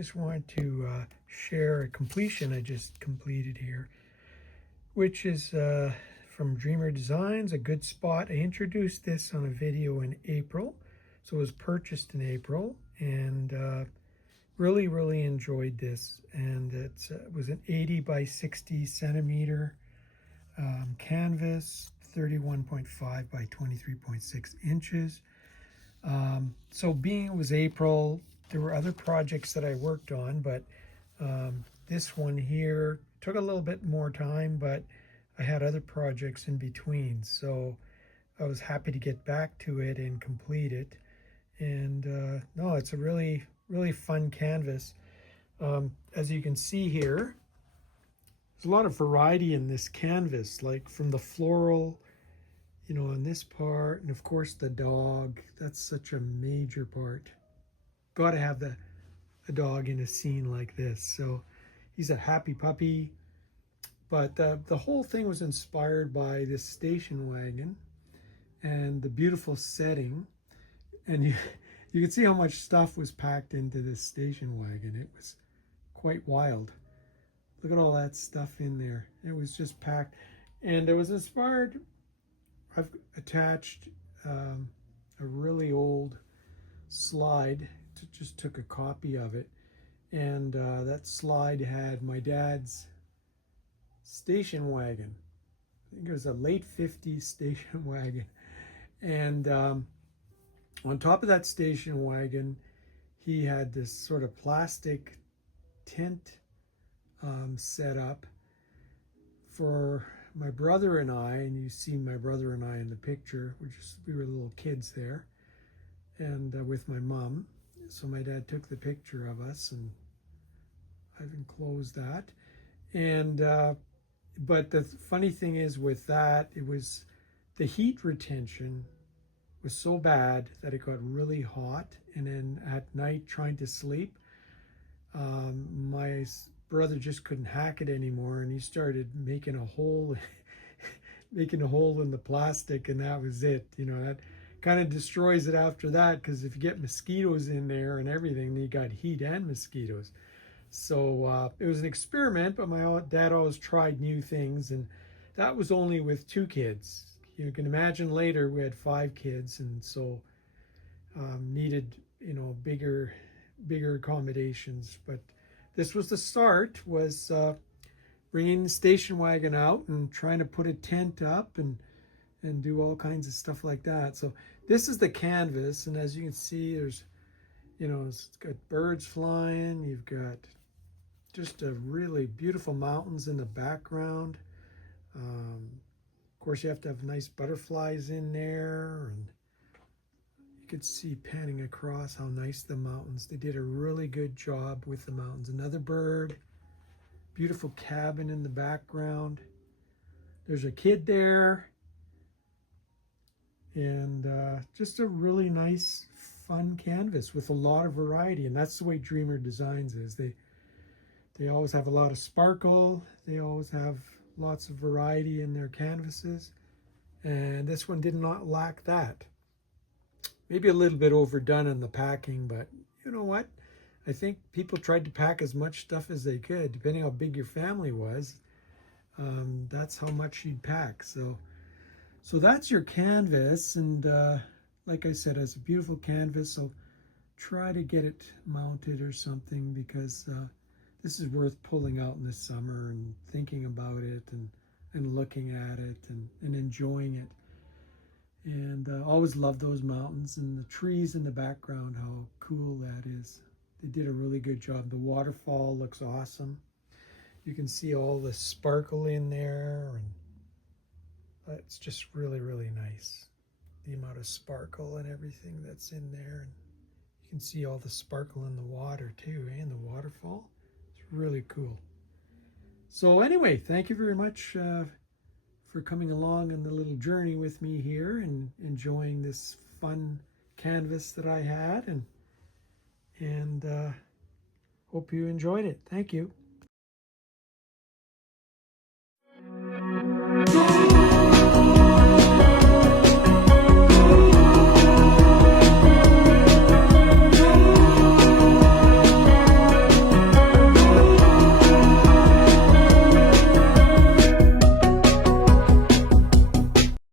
just wanted to share a completion I just completed here, which is from Dreamer Designs, A Good Spot. I introduced this on a video in April, so it was purchased in April, and really enjoyed this. And it was an 80 by 60 centimeter canvas, 31.5 by 23.6 inches. So being it was April, there were other projects that I worked on, but this one here took a little bit more time, but I had other projects in between. So I was happy to get back to it and complete it. And no, it's a really fun canvas. As you can see here, there's a lot of variety in this canvas, like from the floral, you know, on this part, and of course the dog. That's such a major part. Got to have a dog in a scene like this. So he's a happy puppy. But the whole thing was inspired by this station wagon and the beautiful setting. And you can see how much stuff was packed into this station wagon. It was quite wild. Look at all that stuff in there. It was just packed. And it was inspired. I've attached a really old slide. Just took a copy of it. And that slide had my dad's station wagon. I think it was a late 50s station wagon. And on top of that station wagon, he had this sort of plastic tent set up for my brother and I. And you see my brother and I in the picture. We were little kids there, and with my mom. So my dad took the picture of us, and I've enclosed that. And but the funny thing is with that, it was the heat retention was so bad that it got really hot. And then at night, trying to sleep, my brother just couldn't hack it anymore, and he started making a hole making a hole in the plastic, and that was it. You know, that kind of destroys it after that, because if you get mosquitoes in there and everything, then you got heat and mosquitoes. So it was an experiment, but my dad always tried new things, and that was only with 2 kids. You can imagine later we had 5 kids, and so needed, you know, bigger accommodations. But this was the start, was bringing the station wagon out and trying to put a tent up and do all kinds of stuff like that. So this is the canvas, and as you can see, there's, you know, it's got birds flying. You've got just a really beautiful mountains in the background. Of course, you have to have nice butterflies in there, and you could see panning across how nice the mountains. They did a really good job with the mountains. Another bird, beautiful cabin in the background. There's a kid there, and just a really nice, fun canvas with a lot of variety. And that's the way Dreamer Designs is. They always have a lot of sparkle. They always have lots of variety in their canvases, and this one did not lack that. Maybe a little bit overdone in the packing, but you know what? I think people tried to pack as much stuff as they could, depending how big your family was. That's how much you'd pack. So that's your canvas, and like I said, it's a beautiful canvas. So try to get it mounted or something, because this is worth pulling out in the summer and thinking about it and looking at it and enjoying it. And always love those mountains and the trees in the background, how cool that is. They did a really good job. The waterfall looks awesome. You can see all the sparkle in there, and it's just really nice. The amount of sparkle and everything that's in there. And you can see all the sparkle in the water too, and the waterfall. Really cool. So anyway, thank you very much for coming along on the little journey with me here and enjoying this fun canvas that I had, and hope you enjoyed it. Thank you.